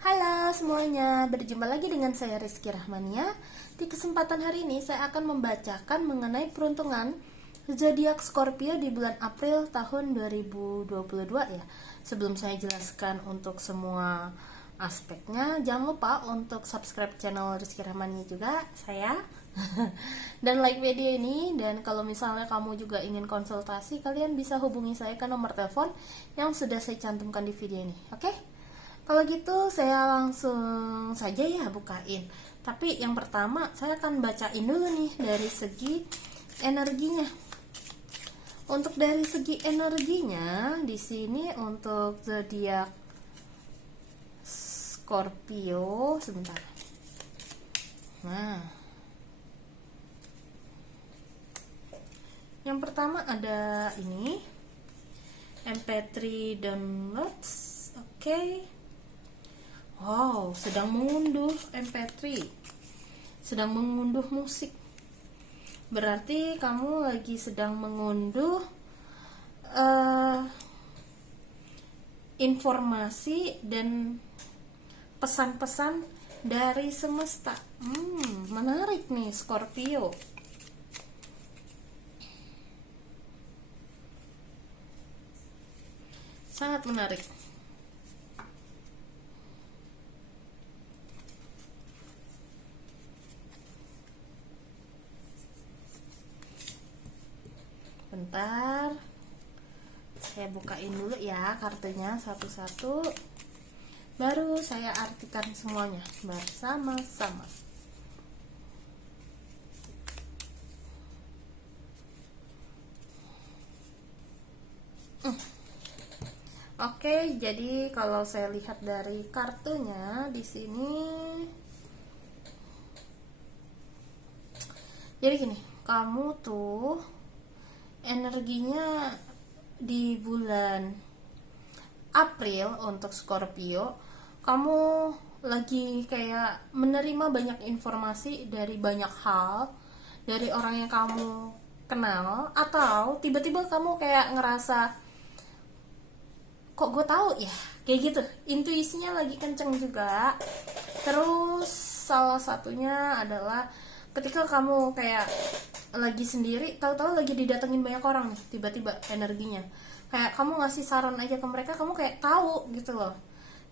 Halo semuanya, berjumpa lagi dengan saya Rizky Rahmania. Di kesempatan hari ini saya akan membacakan mengenai peruntungan zodiak Scorpio di bulan April tahun 2022 ya. Sebelum saya jelaskan untuk semua aspeknya, jangan lupa untuk subscribe channel Rizky Rahmania juga saya. Dan like video ini, dan kalau misalnya kamu juga ingin konsultasi, kalian bisa hubungi saya ke nomor telepon yang sudah saya cantumkan di video ini. Oke? Kalau gitu saya langsung saja ya bukain. Tapi yang pertama saya akan bacain dulu nih dari segi energinya. Untuk dari segi energinya di sini untuk zodiak Scorpio sebentar. Nah, yang pertama ada ini MP3 downloads. Oke. Wow, sedang mengunduh MP3, sedang mengunduh musik. Berarti kamu lagi sedang mengunduh informasi dan pesan-pesan dari semesta. Menarik nih Scorpio. Sangat menarik. Bentar, saya bukain dulu ya kartunya satu-satu, baru saya artikan semuanya bersama-sama. Oke, jadi kalau saya lihat dari kartunya di sini, jadi gini, kamu tuh energinya di bulan April untuk Scorpio, kamu lagi kayak menerima banyak informasi dari banyak hal, dari orang yang kamu kenal, atau tiba-tiba kamu kayak ngerasa kok gue tahu ya, kayak gitu, intuisinya lagi kenceng juga. Terus salah satunya adalah ketika kamu kayak lagi sendiri, tahu-tahu lagi didatengin banyak orang nih, tiba-tiba energinya kayak kamu ngasih saran aja ke mereka, kamu kayak tahu gitu loh,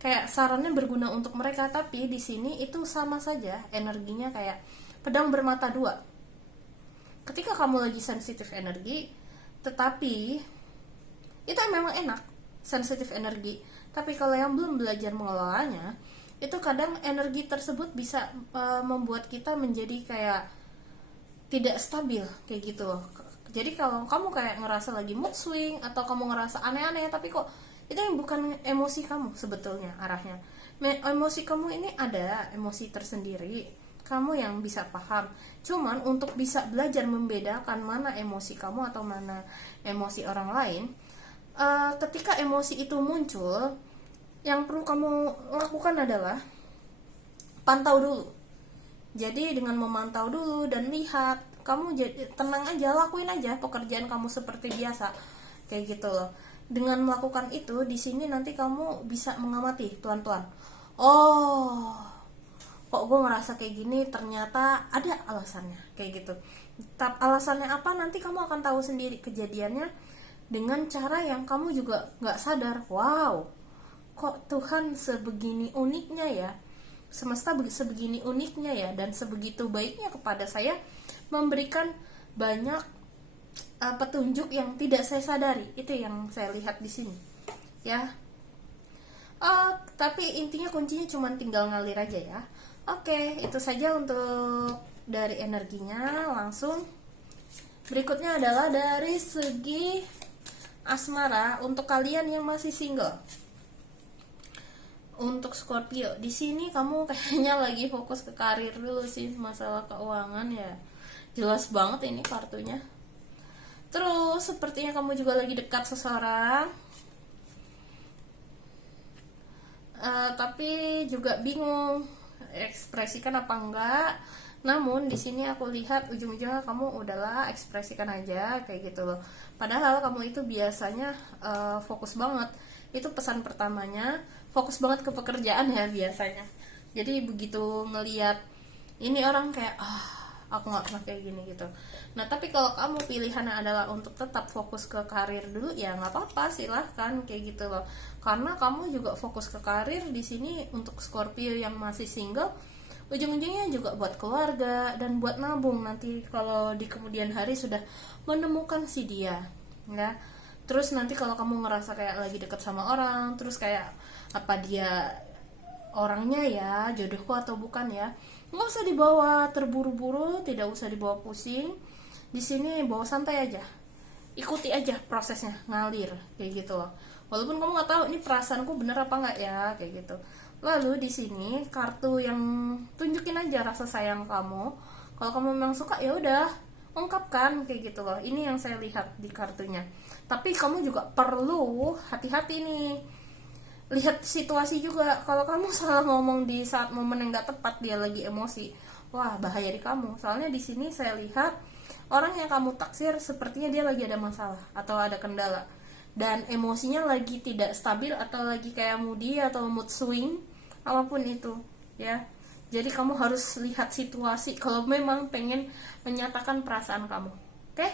kayak sarannya berguna untuk mereka. Tapi di sini itu sama saja energinya kayak pedang bermata dua. Ketika kamu lagi sensitif energi, tetapi itu memang enak sensitif energi, tapi kalau yang belum belajar mengelolanya, itu kadang energi tersebut bisa membuat kita menjadi kayak tidak stabil kayak gitu loh. Jadi kalau kamu kayak ngerasa lagi mood swing atau kamu ngerasa aneh-aneh, tapi kok itu yang bukan emosi kamu sebetulnya arahnya. Emosi kamu ini ada emosi tersendiri, kamu yang bisa paham. Cuman untuk bisa belajar membedakan mana emosi kamu atau mana emosi orang lain, ketika emosi itu muncul, yang perlu kamu lakukan adalah pantau dulu. Jadi dengan memantau dulu dan lihat, kamu jadi tenang aja, lakuin aja pekerjaan kamu seperti biasa, kayak gitu loh. Dengan melakukan itu, di sini nanti kamu bisa mengamati pelan-pelan. Oh, kok gue ngerasa kayak gini, ternyata ada alasannya, kayak gitu. Alasannya apa, nanti kamu akan tahu sendiri kejadiannya dengan cara yang kamu juga nggak sadar. Wow, kok Tuhan sebegini uniknya ya, semesta sebegini uniknya ya, dan sebegitu baiknya kepada saya memberikan banyak petunjuk yang tidak saya sadari. Itu yang saya lihat di sini ya. Tapi intinya kuncinya cuma tinggal ngalir aja ya. Oke, itu saja untuk dari energinya. Langsung berikutnya adalah dari segi asmara untuk kalian yang masih single. Untuk Scorpio, di sini kamu kayaknya lagi fokus ke karir dulu sih, masalah keuangan ya. Jelas banget ini kartunya. Terus sepertinya kamu juga lagi dekat seseorang, tapi juga bingung ekspresikan apa enggak. Namun di sini aku lihat ujung-ujungnya kamu udahlah ekspresikan aja kayak gitu loh. Padahal kamu itu biasanya fokus banget. Itu pesan pertamanya, fokus banget ke pekerjaan ya biasanya. Jadi begitu ngelihat ini orang kayak aku nggak pernah kayak gini gitu. Nah tapi kalau kamu pilihannya adalah untuk tetap fokus ke karir dulu, ya nggak apa-apa, silahkan kayak gitu loh. Karena kamu juga fokus ke karir di sini. Untuk Scorpio yang masih single, ujung-ujungnya juga buat keluarga dan buat nabung nanti kalau di kemudian hari sudah menemukan si dia, ya. Terus nanti kalau kamu ngerasa kayak lagi deket sama orang, terus kayak apa dia orangnya ya, jodohku atau bukan ya, nggak usah dibawa terburu-buru, tidak usah dibawa pusing. Di sini bawa santai aja, ikuti aja prosesnya, ngalir kayak gitu loh. Walaupun kamu nggak tahu ini perasaanku bener apa nggak ya, kayak gitu. Lalu di sini kartu yang tunjukin aja rasa sayang kamu. Kalau kamu memang suka, ya udah ungkapkan kayak gitu loh. Ini yang saya lihat di kartunya. Tapi kamu juga perlu hati-hati nih, lihat situasi juga. Kalau kamu salah ngomong di saat momen yang gak tepat, dia lagi emosi, wah bahaya di kamu. Soalnya di sini saya lihat orang yang kamu taksir sepertinya dia lagi ada masalah atau ada kendala, dan emosinya lagi tidak stabil atau lagi kayak moody atau mood swing, apapun itu ya. Jadi kamu harus lihat situasi kalau memang pengen menyatakan perasaan kamu. Oke?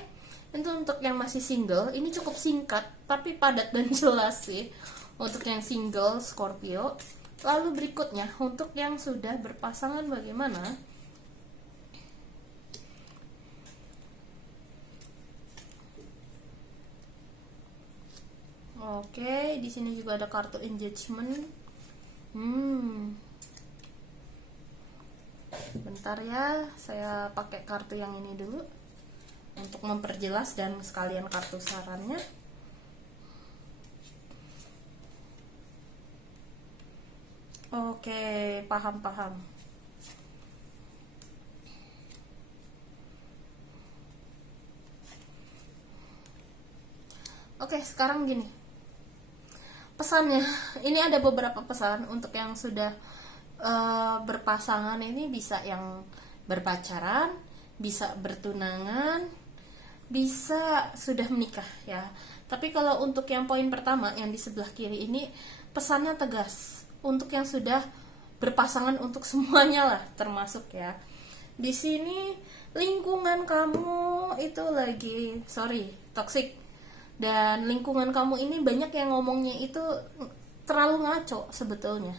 Itu untuk yang masih single, ini cukup singkat tapi padat dan jelas sih untuk yang single Scorpio. Lalu berikutnya untuk yang sudah berpasangan bagaimana? Oke, di sini juga ada kartu engagement. Bentar ya, saya pakai kartu yang ini dulu untuk memperjelas dan sekalian kartu sarannya. Oke, paham. Oke, sekarang gini. Pesannya, ini ada beberapa pesan untuk yang sudah berpasangan. Ini bisa yang berpacaran, bisa bertunangan, bisa sudah menikah ya. Tapi kalau untuk yang poin pertama yang di sebelah kiri ini, pesannya tegas untuk yang sudah berpasangan, untuk semuanya lah termasuk ya. Di sini lingkungan kamu itu lagi toxic, dan lingkungan kamu ini banyak yang ngomongnya itu terlalu ngaco sebetulnya,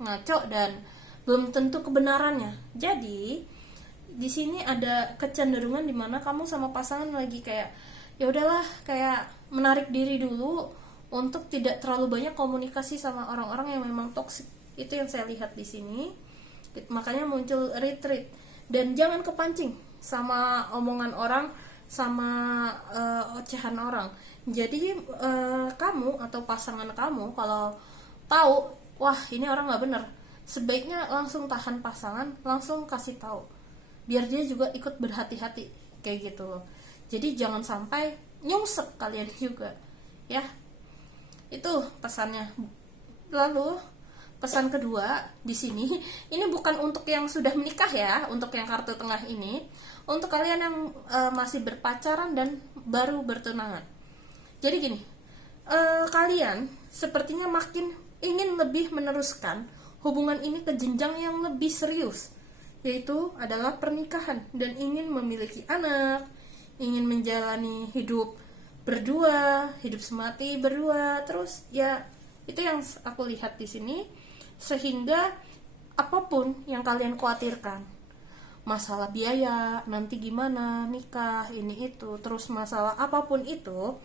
ngaco dan belum tentu kebenarannya. Jadi di sini ada kecenderungan dimana kamu sama pasangan lagi kayak ya udahlah, kayak menarik diri dulu untuk tidak terlalu banyak komunikasi sama orang-orang yang memang toksik. Itu yang saya lihat di sini. Makanya muncul retreat, dan jangan kepancing sama omongan orang, sama ocehan orang. Jadi kamu atau pasangan kamu kalau tahu wah ini orang nggak bener, sebaiknya langsung tahan pasangan, langsung kasih tahu biar dia juga ikut berhati-hati kayak gitu loh. Jadi jangan sampai nyungsep kalian juga ya. Itu pesannya. Lalu pesan kedua di sini, ini bukan untuk yang sudah menikah ya, untuk yang kartu tengah ini, untuk kalian yang masih berpacaran dan baru bertunangan. Jadi gini, kalian sepertinya makin ingin lebih meneruskan hubungan ini ke jenjang yang lebih serius, yaitu adalah pernikahan, dan ingin memiliki anak, ingin menjalani hidup berdua, hidup semati berdua terus ya. Itu yang aku lihat di sini. Sehingga apapun yang kalian khawatirkan, masalah biaya nanti gimana, nikah ini itu, terus masalah apapun itu,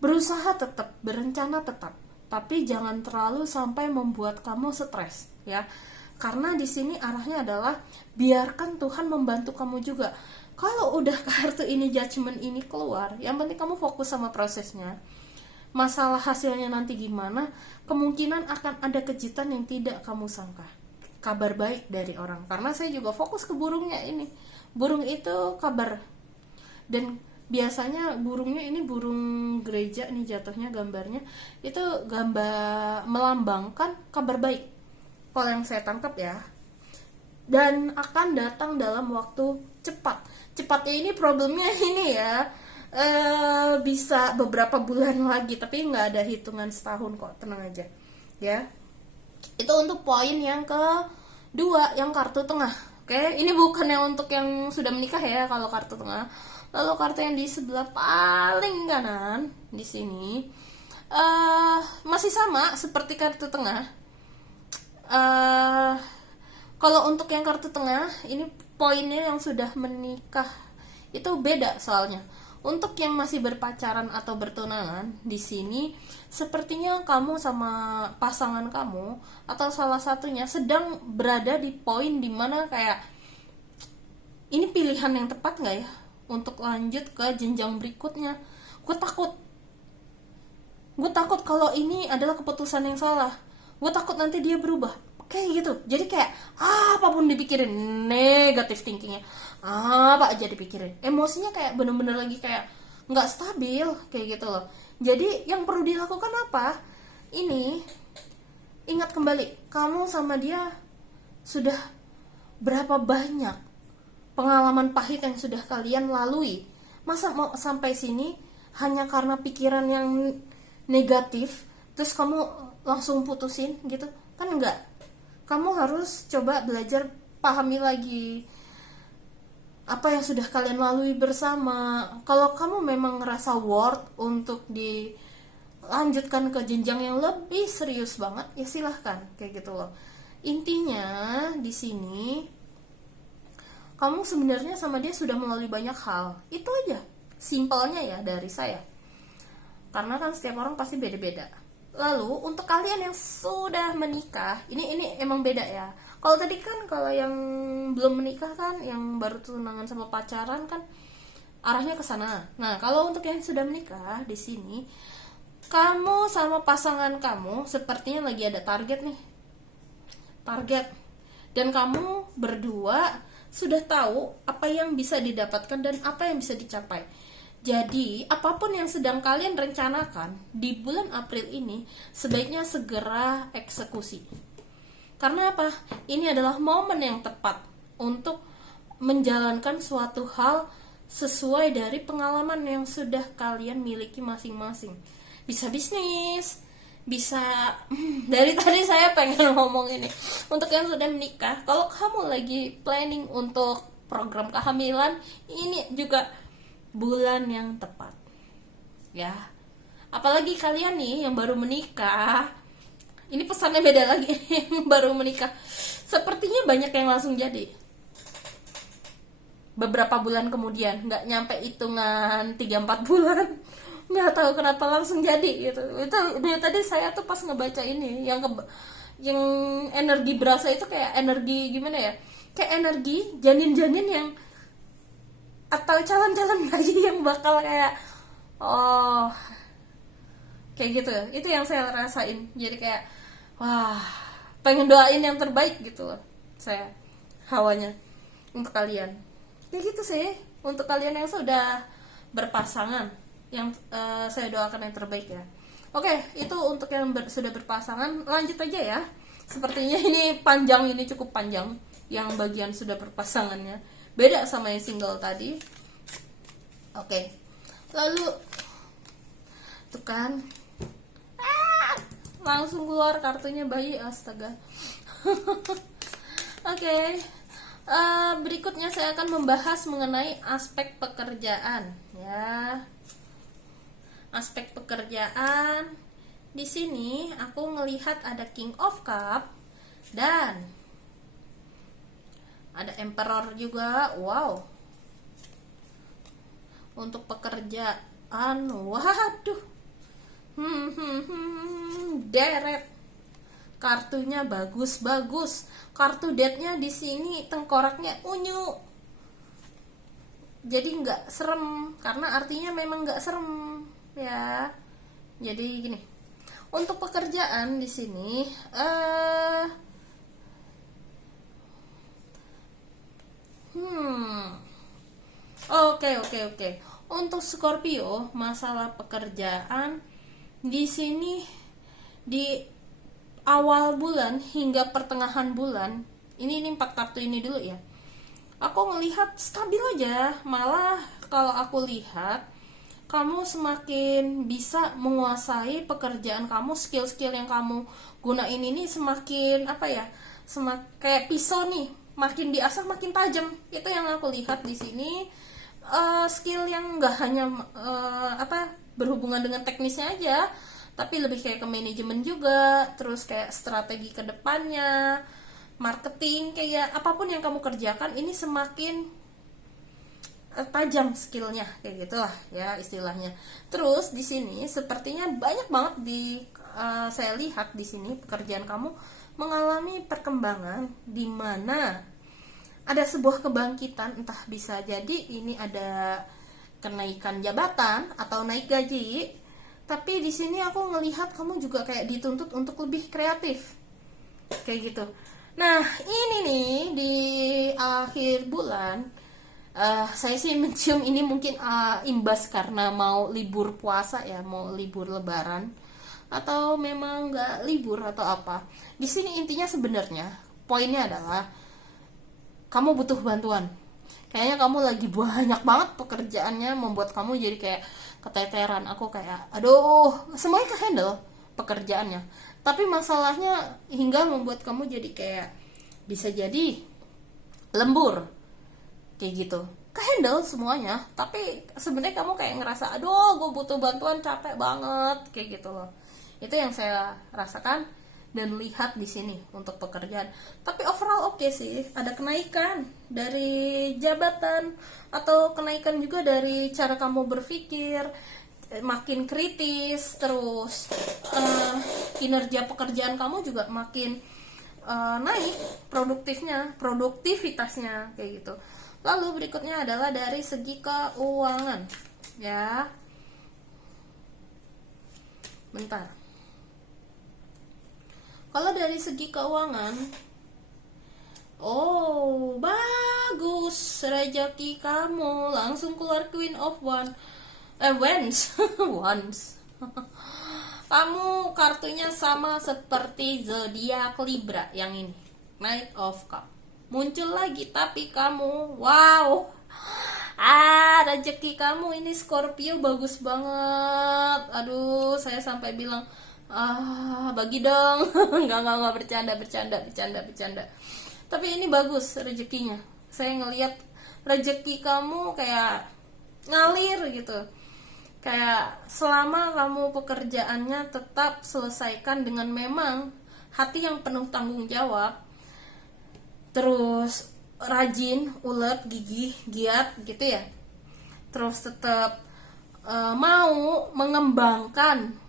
berusaha tetap, berencana tetap, tapi jangan terlalu sampai membuat kamu stres ya. Karena di sini arahnya adalah biarkan Tuhan membantu kamu juga. Kalau udah kartu ini judgment ini keluar, yang penting kamu fokus sama prosesnya. Masalah hasilnya nanti gimana, kemungkinan akan ada kejutan yang tidak kamu sangka, kabar baik dari orang. Karena saya juga fokus ke burungnya ini. Burung itu kabar, dan biasanya burungnya ini burung gereja nih jatuhnya gambarnya, itu gambar melambangkan kabar baik kalau yang saya tangkap ya, dan akan datang dalam waktu cepat. Cepatnya ini problemnya ini ya, bisa beberapa bulan lagi, tapi nggak ada hitungan setahun kok, tenang aja ya. Itu untuk poin yang kedua, yang kartu tengah. Oke, ini bukan yang untuk yang sudah menikah ya kalau kartu tengah. Lalu kartu yang di sebelah paling kanan di sini masih sama seperti kartu tengah. Kalau untuk yang kartu tengah ini poinnya yang sudah menikah itu beda soalnya. Untuk yang masih berpacaran atau bertunangan, di sini sepertinya kamu sama pasangan kamu atau salah satunya sedang berada di poin dimana kayak ini pilihan yang tepat nggak ya untuk lanjut ke jenjang berikutnya. Gue takut kalau ini adalah keputusan yang salah. Gue takut nanti dia berubah kayak gitu. Jadi kayak apapun dipikirin, negatif thinkingnya apa aja dipikirin, emosinya kayak bener-bener lagi kayak nggak stabil kayak gitu loh. Jadi yang perlu dilakukan apa? Ini ingat kembali, kamu sama dia sudah berapa banyak pengalaman pahit yang sudah kalian lalui. Masa mau sampai sini hanya karena pikiran yang negatif terus kamu langsung putusin gitu kan? Enggak. Kamu harus coba belajar pahami lagi apa yang sudah kalian lalui bersama. Kalau kamu memang ngerasa worth untuk dilanjutkan ke jenjang yang lebih serius banget, ya silahkan kayak gitu loh. Intinya di sini kamu sebenarnya sama dia sudah melalui banyak hal. Itu aja simpelnya ya dari saya. Karena kan setiap orang pasti beda-beda. Lalu untuk kalian yang sudah menikah, ini emang beda ya. Kalau tadi kan kalau yang belum menikah kan, yang baru tunangan sama pacaran kan arahnya ke sana. Nah, kalau untuk yang sudah menikah di sini, kamu sama pasangan kamu sepertinya lagi ada target nih. Target. Dan kamu berdua sudah tahu apa yang bisa didapatkan dan apa yang bisa dicapai. Jadi, apapun yang sedang kalian rencanakan di bulan April ini, sebaiknya segera eksekusi. Karena apa? Ini adalah momen yang tepat untuk menjalankan suatu hal sesuai dari pengalaman yang sudah kalian miliki masing-masing. Bisa bisnis, bisa dari tadi saya pengen ngomong ini. Untuk yang sudah menikah, kalau kamu lagi planning untuk program kehamilan, ini juga bulan yang tepat ya. Apalagi kalian nih yang baru menikah, ini pesannya beda lagi. Yang baru menikah sepertinya banyak yang langsung jadi beberapa bulan kemudian, nggak nyampe hitungan 3-4 bulan. Nggak tahu kenapa langsung jadi gitu. Itu tadi saya tuh pas ngebaca ini yang energi berasa itu kayak energi gimana ya, kayak energi janin-janin yang atau calon-calon bayi yang bakal kayak kayak gitu. Itu yang saya rasain. Jadi kayak wah, pengen doain yang terbaik gitu loh saya, hawanya untuk kalian. Kayak gitu sih untuk kalian yang sudah berpasangan, yang saya doakan yang terbaik ya. Oke, itu untuk yang sudah berpasangan. Lanjut aja ya. Sepertinya ini panjang, ini cukup panjang yang bagian sudah berpasangannya. Beda sama yang single tadi. Oke. Lalu tuh kan langsung keluar kartunya bayi, astaga. Oke. Berikutnya saya akan membahas mengenai aspek pekerjaan ya. Aspek pekerjaan. Di sini aku ngelihat ada King of Cup dan ada Emperor juga. Wow. Untuk pekerjaan, waduh. Deret. Kartunya bagus-bagus. Kartu death-nya di sini tengkoraknya unyu. Jadi nggak serem, karena artinya memang nggak serem ya. Jadi gini. Untuk pekerjaan di sini Oke. Untuk Scorpio, masalah pekerjaan di sini di awal bulan hingga pertengahan bulan, ini 4 kartu ini dulu ya. Aku ngelihat stabil aja, malah kalau aku lihat kamu semakin bisa menguasai pekerjaan kamu, skill-skill yang kamu gunain ini semakin apa ya, kayak pisau nih, makin diasah makin tajam. Itu yang aku lihat di sini. Skill yang nggak hanya berhubungan dengan teknisnya aja, tapi lebih kayak ke manajemen juga, terus kayak strategi ke depannya, marketing, kayak apapun yang kamu kerjakan ini semakin tajam skillnya, kayak gitulah ya istilahnya. Terus di sini sepertinya banyak banget saya lihat di sini pekerjaan kamu mengalami perkembangan di mana ada sebuah kebangkitan, entah bisa jadi ini ada kenaikan jabatan atau naik gaji. Tapi di sini aku ngelihat kamu juga kayak dituntut untuk lebih kreatif, kayak gitu. Nah ini nih di akhir bulan, saya sih mencium ini mungkin imbas karena mau libur puasa ya, mau libur lebaran, atau memang nggak libur atau apa. Di sini intinya sebenarnya poinnya adalah kamu butuh bantuan. Kayaknya kamu lagi banyak banget pekerjaannya, membuat kamu jadi kayak keteteran. Aku kayak aduh, semuanya ke handle pekerjaannya, tapi masalahnya hingga membuat kamu jadi kayak bisa jadi lembur, kayak gitu. Ke handle semuanya, tapi sebenarnya kamu kayak ngerasa aduh gue butuh bantuan, capek banget, kayak gitu loh. Itu yang saya rasakan dan lihat di sini untuk pekerjaan. Tapi overall oke sih, ada kenaikan dari jabatan atau kenaikan juga dari cara kamu berpikir, makin kritis, terus kinerja pekerjaan kamu juga makin naik produktivitasnya, kayak gitu. Lalu berikutnya adalah dari segi keuangan ya. Bentar. Kalau dari segi keuangan, oh bagus, rezeki kamu langsung keluar Queen of Wands. Wands. Kamu kartunya sama seperti zodiak Libra yang ini, Knight of Cup. Muncul lagi, tapi kamu wow, rezeki kamu ini Scorpio bagus banget. Aduh, saya sampai bilang bagi dong. Nggak, bercanda. Tapi ini bagus rezekinya. Saya ngelihat rezeki kamu kayak ngalir gitu. Kayak selama kamu pekerjaannya tetap selesaikan dengan memang hati yang penuh tanggung jawab, terus rajin, ulet, gigih, giat gitu ya. Terus tetap mau mengembangkan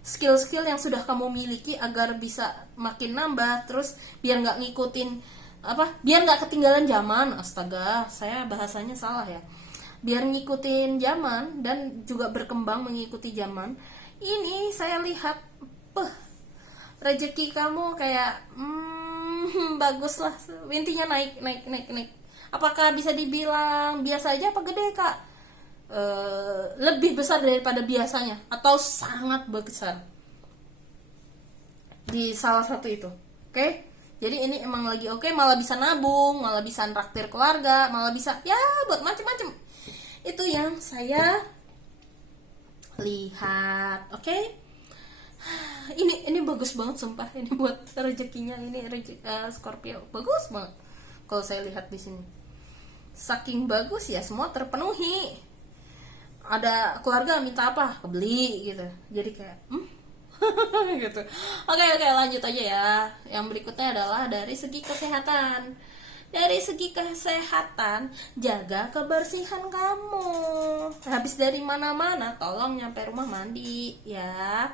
skill-skill yang sudah kamu miliki agar bisa makin nambah, terus biar nggak biar nggak ketinggalan zaman. Astaga, saya bahasanya salah ya. Biar ngikutin zaman dan juga berkembang mengikuti zaman. Ini saya lihat rezeki kamu kayak bagus lah, intinya naik. Apakah bisa dibilang biasa aja apa gede, Kak? Lebih besar daripada biasanya atau sangat besar di salah satu itu. Oke? Jadi ini emang lagi oke, malah bisa nabung, malah bisa traktir keluarga, malah bisa ya buat macem-macem. Itu yang saya lihat. Oke? Ini bagus banget sumpah, ini buat rezekinya ini Scorpio. Bagus banget. Kalau saya lihat di sini. Saking bagus ya, semua terpenuhi. Ada keluarga minta apa kebeli gitu, jadi kayak gitu. Oke, lanjut aja ya. Yang berikutnya adalah dari segi kesehatan. Dari segi kesehatan, jaga kebersihan kamu. Habis dari mana-mana, tolong nyampe rumah mandi ya.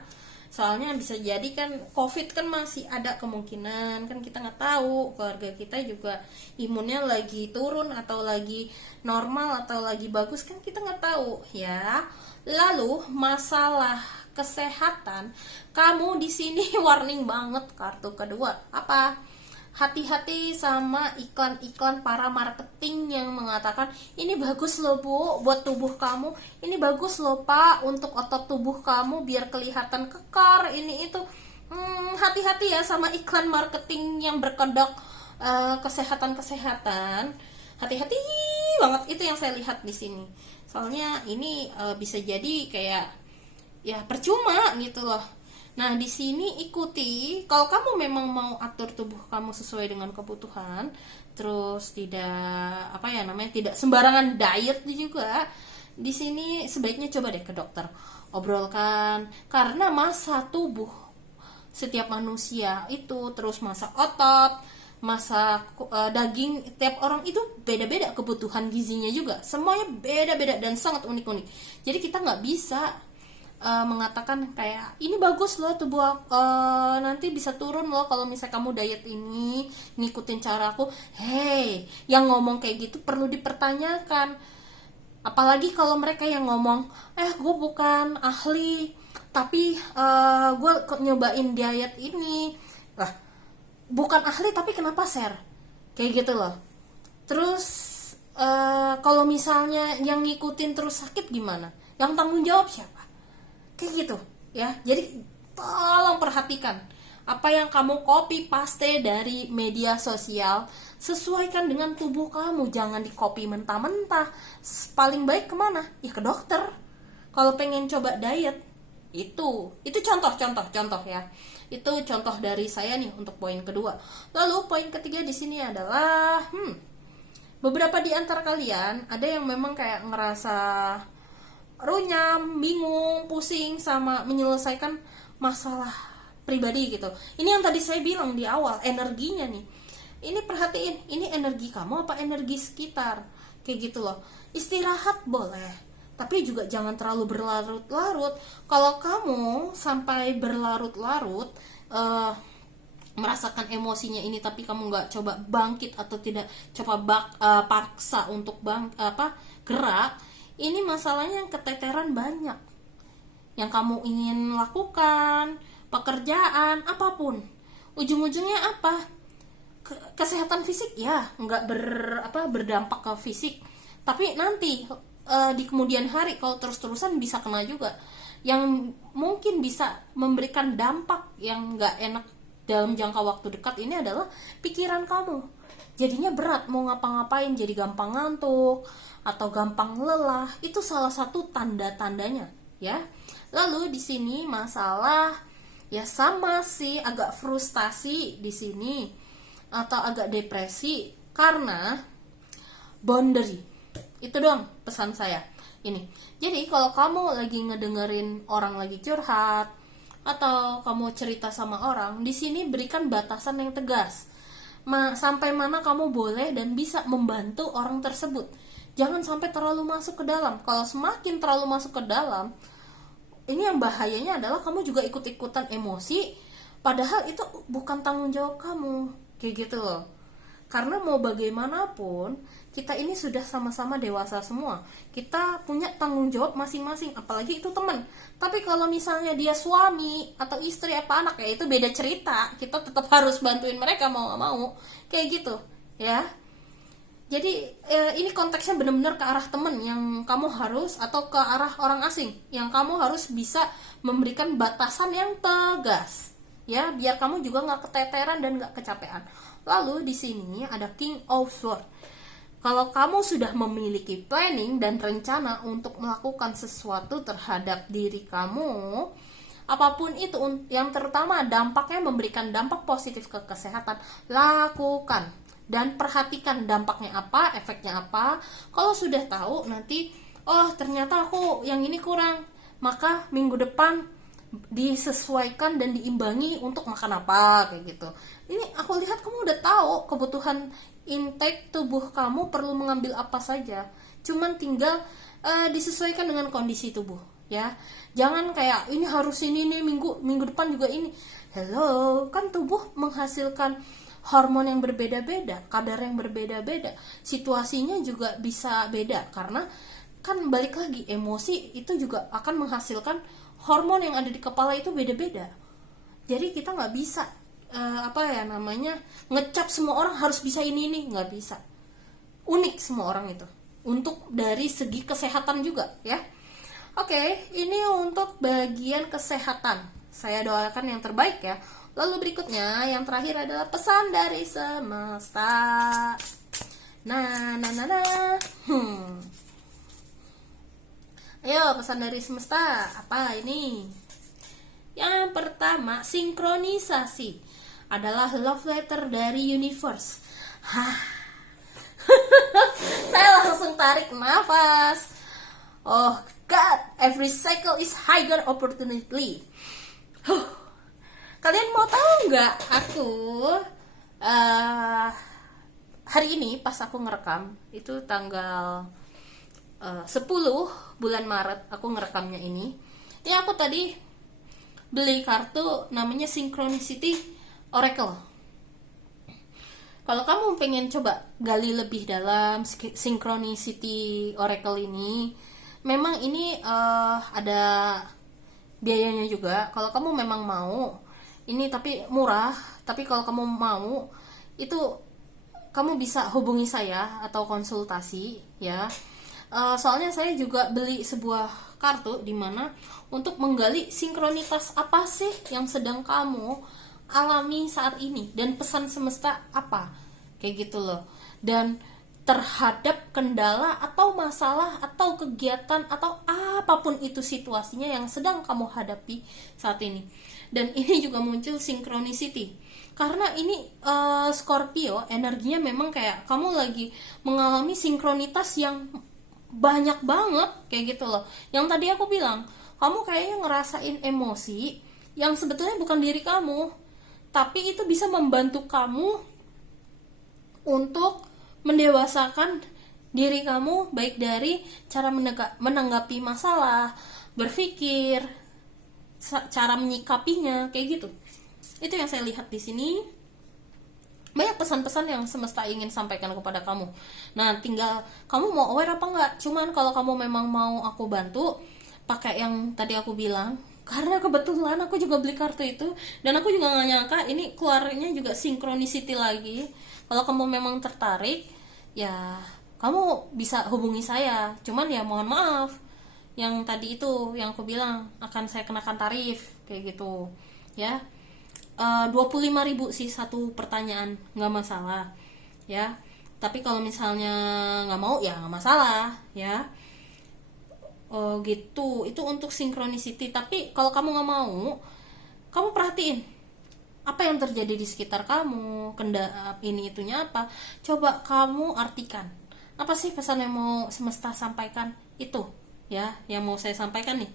Soalnya bisa jadi kan COVID kan masih ada kemungkinan, kan kita nggak tahu keluarga kita juga imunnya lagi turun atau lagi normal atau lagi bagus, kan kita nggak tahu ya. Lalu masalah kesehatan, kamu di sini warning banget kartu kedua. Apa? Hati-hati sama iklan-iklan para marketing yang mengatakan ini bagus loh Bu buat tubuh kamu, ini bagus loh Pak untuk otot tubuh kamu biar kelihatan kekar, ini itu. Hati-hati ya sama iklan marketing yang berkedok kesehatan. Hati-hati banget. Itu yang saya lihat di sini. Soalnya ini bisa jadi kayak ya percuma gitu loh. Nah, di sini ikuti, kalau kamu memang mau atur tubuh kamu sesuai dengan kebutuhan, terus tidak apa ya namanya, tidak sembarangan diet juga. Di sini sebaiknya coba deh ke dokter. Obrolkan, karena masa tubuh setiap manusia itu, terus masa otot, masa daging, tiap orang itu beda-beda kebutuhan gizinya juga. Semuanya beda-beda dan sangat unik-unik. Jadi kita nggak bisa mengatakan kayak ini bagus loh tubuh nanti bisa turun loh kalau misalnya kamu diet ini ngikutin cara aku. Hey, yang ngomong kayak gitu perlu dipertanyakan. Apalagi kalau mereka yang ngomong, gue bukan ahli tapi gue nyobain diet ini. Lah, bukan ahli tapi kenapa share? Kayak gitu loh. Terus kalau misalnya yang ngikutin terus sakit gimana? Yang tanggung jawab siapa? Kayak gitu ya. Jadi tolong perhatikan apa yang kamu copy paste dari media sosial, sesuaikan dengan tubuh kamu, jangan di copy mentah-mentah. Paling baik kemana? Ya ke dokter kalau pengen coba diet. Itu contoh ya. Itu contoh dari saya nih untuk poin kedua. Lalu poin ketiga di sini adalah beberapa di antara kalian ada yang memang kayak ngerasa runyam, bingung, pusing sama menyelesaikan masalah pribadi gitu. Ini yang tadi saya bilang di awal, energinya nih. Ini perhatiin, ini energi kamu apa energi sekitar? Kayak gitu loh. Istirahat boleh, tapi juga jangan terlalu berlarut-larut. Kalau kamu sampai berlarut-larut merasakan emosinya ini tapi kamu nggak coba bangkit atau tidak coba paksa untuk gerak, ini masalahnya yang keteteran banyak yang kamu ingin lakukan, pekerjaan apapun, ujung-ujungnya apa? Kesehatan fisik ya nggak berdampak ke fisik, tapi nanti di kemudian hari kalau terus-terusan bisa kena juga. Yang mungkin bisa memberikan dampak yang nggak enak dalam jangka waktu dekat ini adalah pikiran kamu. Jadinya berat mau ngapa-ngapain, jadi gampang ngantuk atau gampang lelah. Itu salah satu tanda-tandanya ya. Lalu di sini masalah ya sama sih, agak frustasi di sini atau agak depresi karena boundary. Itu doang pesan saya ini. Jadi kalau kamu lagi ngedengerin orang lagi curhat atau kamu cerita sama orang, di sini berikan batasan yang tegas. Sampai mana kamu boleh dan bisa membantu orang tersebut. Jangan sampai terlalu masuk ke dalam. Kalau semakin terlalu masuk ke dalam, ini yang bahayanya adalah kamu juga ikut-ikutan emosi, padahal itu bukan tanggung jawab kamu. Kayak gitu loh. Karena mau bagaimanapun, kita ini sudah sama-sama dewasa semua. Kita punya tanggung jawab masing-masing, apalagi itu teman. Tapi kalau misalnya dia suami atau istri apa anak, ya itu beda cerita. Kita tetap harus bantuin mereka mau gak mau. Kayak gitu, ya. Jadi ini konteksnya benar-benar ke arah teman yang kamu harus, atau ke arah orang asing yang kamu harus bisa memberikan batasan yang tegas. Ya, biar kamu juga nggak keteteran dan nggak kecapean. Lalu di sini ada King of Swords. Kalau kamu sudah memiliki planning dan rencana untuk melakukan sesuatu terhadap diri kamu, apapun itu, yang terutama dampaknya memberikan dampak positif ke kesehatan, lakukan dan perhatikan dampaknya apa, efeknya apa. Kalau sudah tahu nanti, oh ternyata aku yang ini kurang, maka minggu depan disesuaikan dan diimbangi untuk makan apa, kayak gitu. Ini aku lihat kamu udah tahu kebutuhan intake tubuh kamu perlu mengambil apa saja, cuman tinggal disesuaikan dengan kondisi tubuh ya. Jangan kayak ini harus ini nih, minggu depan juga ini. Hello, kan tubuh menghasilkan hormon yang berbeda-beda, kadar yang berbeda-beda, situasinya juga bisa beda, karena kan balik lagi emosi itu juga akan menghasilkan hormon yang ada di kepala itu beda-beda. Jadi kita nggak bisa ngecap semua orang harus bisa ini, nggak bisa. Unik semua orang itu, untuk dari segi kesehatan juga ya. Oke, ini untuk bagian kesehatan. Saya doakan yang terbaik ya. Lalu berikutnya yang terakhir adalah pesan dari semesta. Nah. Ayo, pesan dari semesta apa ini? Yang pertama, sinkronisasi adalah love letter dari universe. Hah. Saya langsung tarik nafas. Oh God, every cycle is higher opportunity. Kalian mau tahu nggak aku hari ini pas aku ngerekam itu tanggal 10 bulan Maret aku ngerekamnya ini. Aku tadi beli kartu namanya Synchronicity Oracle. Kalau kamu pengen coba gali lebih dalam Synchronicity Oracle ini, memang ini ada biayanya juga. Kalau kamu memang mau, ini tapi murah. Tapi kalau kamu mau, itu kamu bisa hubungi saya atau konsultasi ya. Soalnya saya juga beli sebuah kartu di mana untuk menggali sinkronitas apa sih yang sedang kamu alami saat ini dan pesan semesta apa, kayak gitu loh. Dan terhadap kendala atau masalah atau kegiatan atau apapun itu situasinya yang sedang kamu hadapi saat ini. Dan ini juga muncul synchronicity karena ini Scorpio energinya memang kayak kamu lagi mengalami sinkronitas yang banyak banget kayak gitu loh. Yang tadi aku bilang, kamu kayaknya ngerasain emosi yang sebetulnya bukan diri kamu, tapi itu bisa membantu kamu untuk mendewasakan diri kamu, baik dari cara menanggapi masalah, berpikir, cara menyikapinya, kayak gitu. Itu yang saya lihat di sini. Banyak pesan-pesan yang semesta ingin sampaikan kepada kamu. Nah, tinggal kamu mau aware apa enggak. Cuman kalau kamu memang mau aku bantu, pakai yang tadi aku bilang. Karena kebetulan aku juga beli kartu itu, dan aku juga gak nyangka ini keluarnya juga synchronicity lagi. Kalau kamu memang tertarik, ya kamu bisa hubungi saya. Cuman ya mohon maaf, yang tadi itu yang aku bilang akan saya kenakan tarif kayak gitu ya. 25.000 sih satu pertanyaan, nggak masalah ya. Tapi kalau misalnya nggak mau ya nggak masalah ya. Gitu, itu untuk synchronicity. Tapi kalau kamu nggak mau, kamu perhatiin apa yang terjadi di sekitar kamu, ini itunya apa, coba kamu artikan apa sih pesan yang mau semesta sampaikan itu ya, yang mau saya sampaikan nih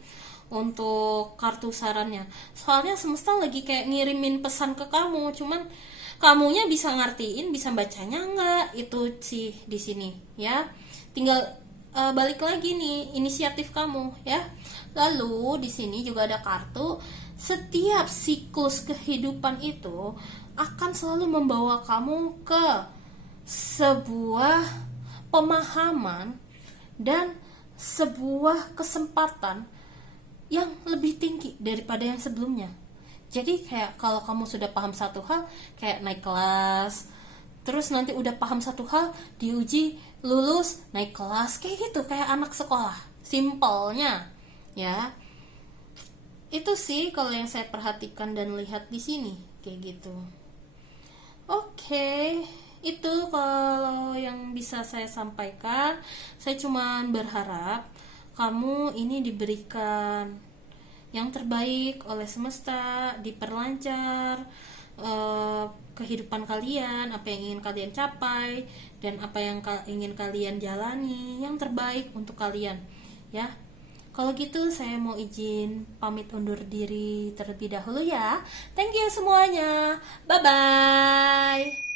untuk kartu sarannya. Soalnya semesta lagi kayak ngirimin pesan ke kamu, cuman kamunya bisa ngertiin, bisa bacanya enggak, itu sih di sini ya. Tinggal balik lagi nih inisiatif kamu ya. Lalu di sini juga ada kartu setiap siklus kehidupan itu akan selalu membawa kamu ke sebuah pemahaman dan sebuah kesempatan yang lebih tinggi daripada yang sebelumnya. Jadi kayak kalau kamu sudah paham satu hal, kayak naik kelas, terus nanti udah paham satu hal, diuji, lulus, naik kelas, kayak gitu, kayak anak sekolah. Simpelnya ya. Itu sih kalau yang saya perhatikan dan lihat di sini, kayak gitu. Oke, itu kalau yang bisa saya sampaikan. Saya cuma berharap kamu ini diberikan yang terbaik oleh semesta, diperlancar kehidupan kalian, apa yang ingin kalian capai dan apa yang ingin kalian jalani, yang terbaik untuk kalian ya. Kalau gitu saya mau izin pamit undur diri terlebih dahulu ya. Thank you semuanya, bye bye.